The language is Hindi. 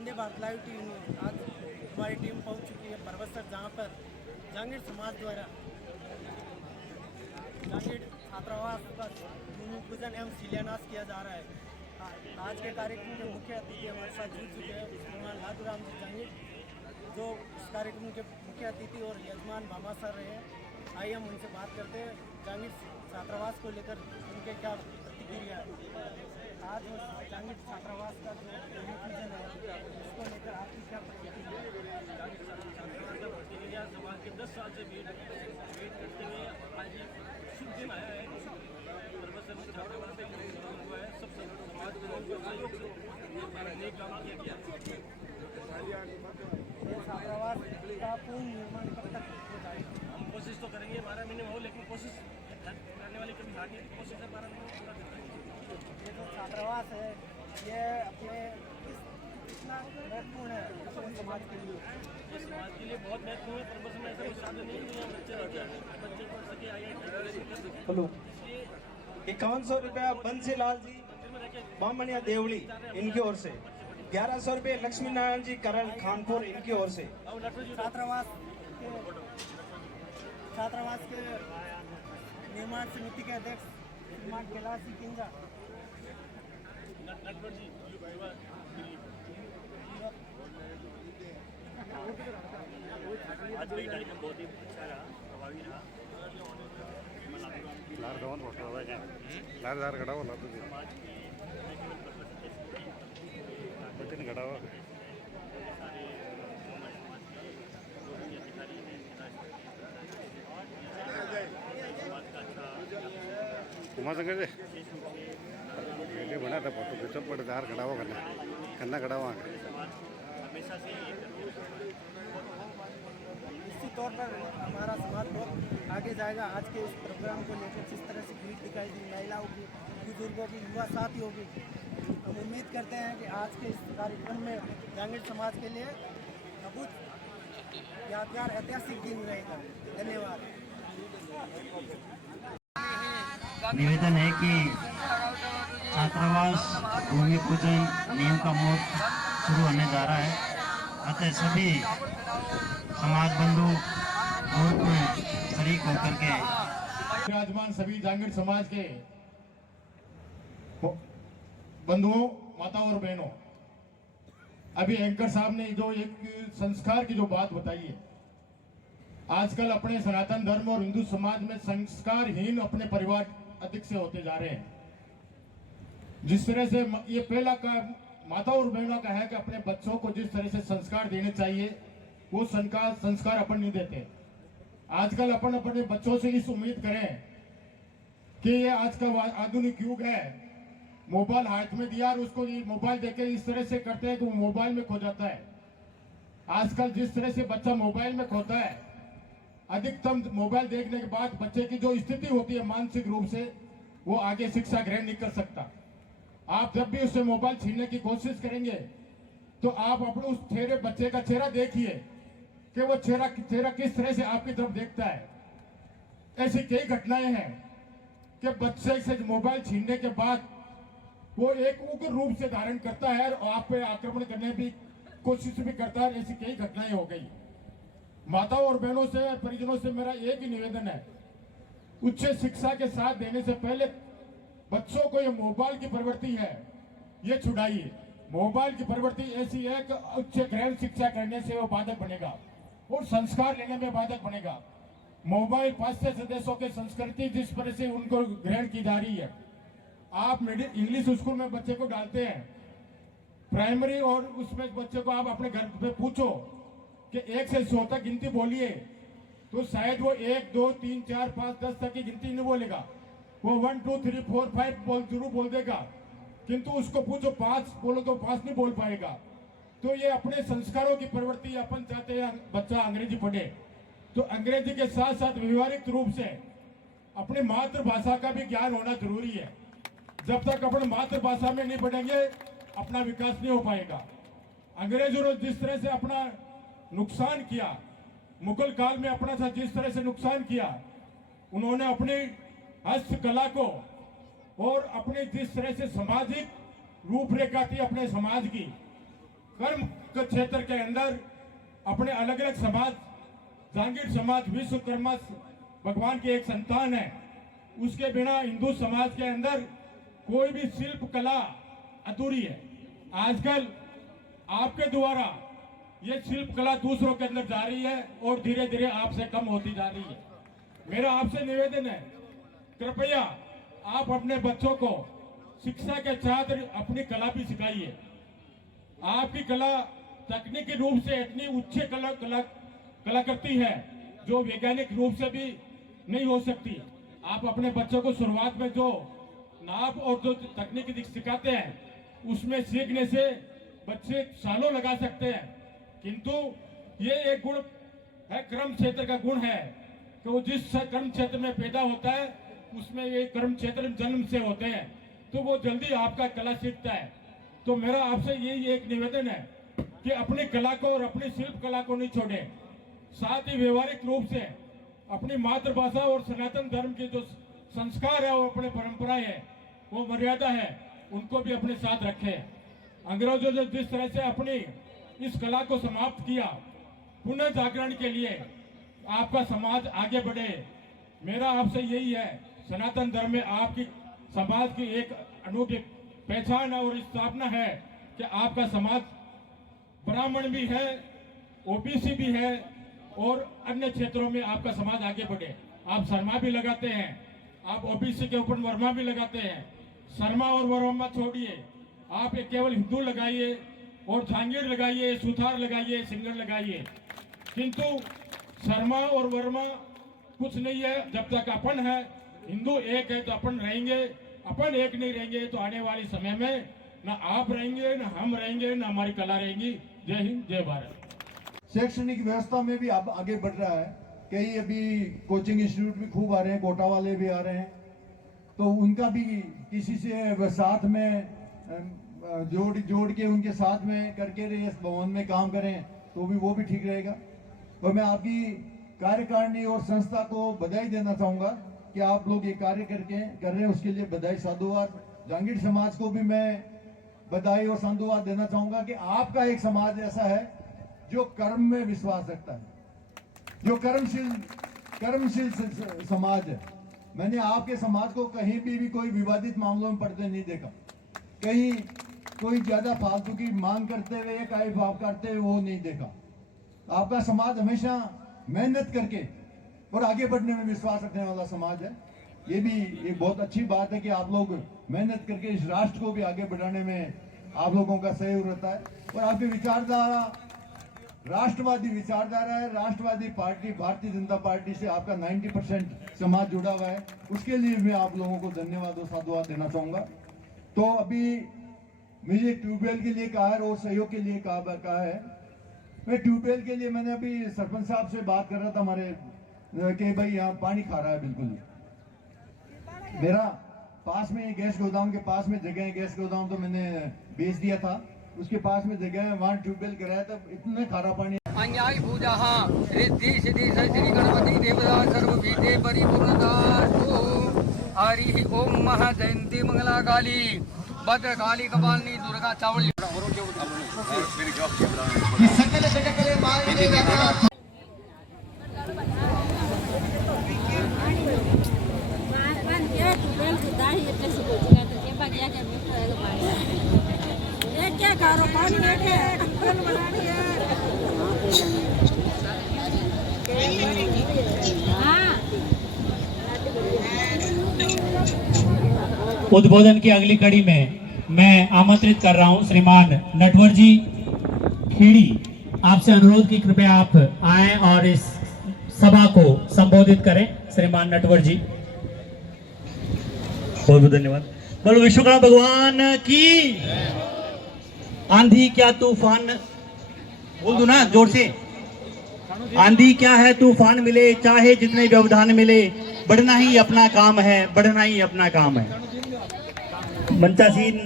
वंदे भारत लाइव टीवी में आज हमारी टीम पहुंच चुकी है परबतसर, जहां पर जहांगीर समाज द्वारा जहांगीर छात्रावास का भूमि पूजन एवं शिलान्यास किया जा रहा है। आज के कार्यक्रम के मुख्य अतिथि हमारे साथ जुड़ चुके हैं श्रीमान लादूराम जी जहांगीर, जो इस कार्यक्रम के मुख्य अतिथि और यजमान मामा सर रहे हैं। आइए हम उनसे बात करते हैं जहांगीर छात्रावास को लेकर उनके क्या प्रतिक्रिया है। आज जहांगीर छात्रावास का जो भूमि पूजन है उसको लेकर आपकी क्या प्रतिक्रिया है? समाज के 10 साल से वेट करते हुए आज शुभ दिन आया है। परबतसर में छात्रावास से हुआ है, सब समाज के सहयोग से नेक काम किया गया। छात्रावास का पूर्ण निर्माण कब तक हो जाएगा? हम कोशिश तो करेंगे 12 महीने में हो, लेकिन कोशिश करने वाली कभी हार नहीं, कोशिश है 12 महीने पूरा करना। ये जो छात्रावास है ये अपने कितना महत्वपूर्ण है अपने समाज के लिए? ये समाज के लिए बहुत महत्वपूर्ण है। परबतसर में ऐसा कोई साधन नहीं है बच्चे पढ़ सके, IIT कर सके। हेलो, 5100 रुपया बंसीलाल जी बामनिया देवली इनकी ओर से, 1100 रुपये लक्ष्मी नारायण जी करल खानपुर इनकी ओर से। छात्रावास के निर्माण समिति के अध्यक्ष श्रीमान कैलाश जी किंजा, नटवर जी आज का कार्यक्रम बहुत ही अच्छा रहा, प्रभावी रहा। लार गड़ा वाला तुझे बच्चे गड़ा हुआ कुमार संग बना था फोटो खींचो पड़े दार गड़ा हुआ करना गड़ा हुआ हमेशा से निश्चित तौर पर हमारा समाज बहुत आगे जाएगा। आज के इस प्रोग्राम को लेकर जिस तरह से भीड़ दिखाई दी, महिलाओं की, बुजुर्गों की, युवा साथियों की, हम उम्मीद करते हैं कि आज के इस कार्यक्रम में जहांगीर समाज के लिए अद्भुत यादगार ऐतिहासिक दिन रहेगा। धन्यवाद। निवेदन है कि छात्रावास भूमि पूजन नियम का मुहूर्त शुरू होने जा रहा है, अतः सभी समाज बंधु मुहूर्त में शरीक होकर के विराजमान सभी जहांगीर समाज के बंधुओं, माताओं और बहनों, अभी एंकर साहब ने जो एक संस्कार की जो बात बताई है, आजकल अपने सनातन धर्म और हिंदू समाज में संस्कारहीन अपने परिवार अधिक से होते जा रहे हैं। जिस तरह से ये पहला का माता और बहनों का है कि अपने बच्चों को जिस तरह से संस्कार देने चाहिए वो संस्कार अपन नहीं देते। आजकल अपन अपने बच्चों से इस उम्मीद करें कि ये आज का आधुनिक युग है, मोबाइल हाथ में दिया और उसको ये मोबाइल देके इस तरह से करते हैं कि वो मोबाइल में खो जाता है। आजकल जिस तरह से बच्चा मोबाइल में खोता है, अधिकतम मोबाइल देखने के बाद बच्चे की जो स्थिति होती है मानसिक रूप से, वो आगे शिक्षा ग्रहण नहीं कर सकता। आप जब भी उससे मोबाइल छीनने की कोशिश करेंगे तो आप अपने उस बच्चे का चेहरा देखिए कि वो चेहरा किस तरह से आपकी तरफ देखता है। ऐसी कई घटनाएं हैं कि बच्चे से मोबाइल छीनने के बाद वो एक उग्र रूप से धारण करता है और आप पे आक्रमण करने की कोशिश भी करता है। ऐसी कई घटनाएं हो गई। माताओं और बहनों से, परिजनों से मेरा एक ही निवेदन है, उच्च शिक्षा के साथ देने से पहले बच्चों को ये मोबाइल की प्रवृत्ति है ये छुड़ाइए। मोबाइल की प्रवृत्ति ऐसी है कि उच्च ग्रहण शिक्षा करने से वो बाधक बनेगा और संस्कार लेने में बाधक बनेगा। मोबाइल पाश्चात्य देशों के संस्कृति जिस तरह से उनको ग्रहण की जा रही है, आप इंग्लिश स्कूल में बच्चे को डालते हैं प्राइमरी, और उसमें बच्चे को आप अपने घर पे पूछो कि 1 से 100 तक गिनती बोलिए तो शायद वो 1 2 3 4 5 10 तक की गिनती नहीं बोलेगा, वो 1 2 3 4 5 जरूर बोल देगा, किंतु उसको पूछो 5 बोलो तो 5 नहीं बोल पाएगा। तो ये अपने संस्कारों की प्रवृत्ति, अपन चाहते हैं बच्चा अंग्रेजी पढ़े तो अंग्रेजी के साथ साथ व्यवहारिक रूप से अपनी मातृभाषा का भी ज्ञान होना जरूरी है। जब तक अपने मातृभाषा में नहीं पढ़ेंगे अपना विकास नहीं हो पाएगा। अंग्रेजों ने जिस तरह से अपना नुकसान किया, मुगल काल में अपना सा जिस तरह से नुकसान किया, उन्होंने अपनी हस्तकला को और अपनी जिस तरह से सामाजिक रूपरेखा थी अपने समाज की, कर्म के क्षेत्र के अंदर अपने अलग अलग समाज, जांगीर समाज विश्वकर्मा भगवान की एक संतान है, उसके बिना हिंदू समाज के अंदर कोई भी शिल्प कला अधूरी है। आजकल आपके द्वारा ये शिल्प कला दूसरों के अंदर जा रही है और धीरे धीरे आपसे कम होती जा रही है। मेरा आपसे निवेदन है, कृपया आप अपने बच्चों को शिक्षा के छात्र अपनी कला भी सिखाइए। आपकी कला तकनीकी रूप से इतनी उच्च कलाकृति है जो वैज्ञानिक रूप से भी नहीं हो सकती। आप अपने बच्चों को शुरुआत में जो नाप और जो तकनीकी सिखाते हैं उसमें सीखने से बच्चे सालों लगा सकते हैं, किंतु ये एक गुण है, कर्म क्षेत्र का गुण है कि वो जिस कर्म क्षेत्र में पैदा होता है उसमें ये कर्म क्षेत्र जन्म से होते हैं, तो वो जल्दी आपका कला सीखता है। तो मेरा आपसे यही एक निवेदन है कि अपनी कला को और अपनी शिल्प कला को नहीं छोड़ें, साथ ही व्यवहारिक रूप से अपनी मातृभाषा और सनातन धर्म के जो संस्कार है और अपने परंपराएं है, वो मर्यादा है, उनको भी अपने साथ रखें। अंग्रेजों ने जिस तरह से अपनी इस कला को समाप्त किया, पुनः जागरण के लिए आपका समाज आगे बढ़े। मेरा आपसे यही है, सनातन धर्म में आपकी समाज की एक अनूठी पहचान और स्थापना है कि आपका समाज ब्राह्मण भी है, ओबीसी भी है और अन्य क्षेत्रों में आपका समाज आगे बढ़े। आप शर्मा भी लगाते हैं, आप ओबीसी के ऊपर वर्मा भी लगाते हैं। शर्मा और वर्मा छोड़िए, आप एक केवल हिंदू लगाइए और जांगीर लगाइए, सुथार लगाइए, सिंगर लगाइए, किंतु शर्मा और वर्मा कुछ नहीं है जब तक अपन है। हिंदू एक है तो अपन रहेंगे, अपन एक नहीं रहेंगे तो आने वाले समय में ना आप रहेंगे, ना हम रहेंगे, ना हमारी कला रहेंगी। जय हिंद, जय भारत। शैक्षणिक व्यवस्था में भी अब आगे बढ़ रहा है। कई अभी कोचिंग इंस्टीट्यूट भी खूब आ रहे हैं, कोटा वाले भी आ रहे हैं, तो उनका भी किसी से साथ में जोड़ के उनके साथ में करके इस भवन में काम करें तो भी वो भी ठीक रहेगा। और मैं आपकी कार्यकारिणी और संस्था को बधाई देना चाहूँगा कि आप लोग ये कार्य कर रहे हैं, उसके लिए बधाई साधुवाद। जांगीर समाज को भी मैं बधाई और साधुवाद देना चाहूँगा कि आपका एक समाज ऐसा है जो कर्म में विश्वास रखता है, जो कर्मशील समाज है। मैंने आपके समाज को कहीं भी कोई विवादित मामलों में पड़ते नहीं देखा, कहीं कोई ज्यादा फालतू की मांग करते हुए या काय भाव करते हुए वो नहीं देखा। आपका समाज हमेशा मेहनत करके और आगे बढ़ने में विश्वास रखने वाला समाज है। ये भी एक बहुत अच्छी बात है कि आप लोग मेहनत करके इस राष्ट्र को भी आगे बढ़ाने में आप लोगों का सहयोग रहता है। और आपकी विचारधारा राष्ट्रवादी विचारधारा है। राष्ट्रवादी पार्टी, भारतीय जनता पार्टी से आपका 90% समाज जुड़ा हुआ है, उसके लिए मैं आप लोगों को धन्यवाद और साधुवाद देना चाहूँगा। तो अभी मुझे ट्यूबवेल के लिए कहा है और सहयोग के लिए कहा है। मैं ट्यूबवेल के लिए मैंने अभी सरपंच साहब से बात कर रहा था हमारे कि भाई यहाँ पानी खा रहा है बिल्कुल। मेरा पास में गैस गोदाम के पास में जगह है, गैस गोदाम तो मैंने बेच दिया था, उसके पास में जगह है, वहाँ ट्यूबवेल कराया था, इतना खारा पानी। अन्याय पूजा रिद्धि सिद्धि श्री गणपति देवता सर्वविद्ये परिपूर्णता। हरि ओम महाजयंती मंगला काली भद्र काली कपालिनी दुर्गा चावल। उद्बोधन की अगली कड़ी में मैं आमंत्रित कर रहा हूं श्रीमान नटवर जी खेड़ी। आपसे अनुरोध की कृपया आप आएं और इस सभा को संबोधित करें। श्रीमान नटवर जी, बहुत बहुत धन्यवाद। बोलो विश्वकर्मा भगवान की। आंधी क्या तूफान, बोल दो ना जोर से। आंधी क्या है तूफान मिले, चाहे जितने व्यवधान मिले, बढ़ना ही अपना काम है, बढ़ना ही अपना काम है। मंचासीन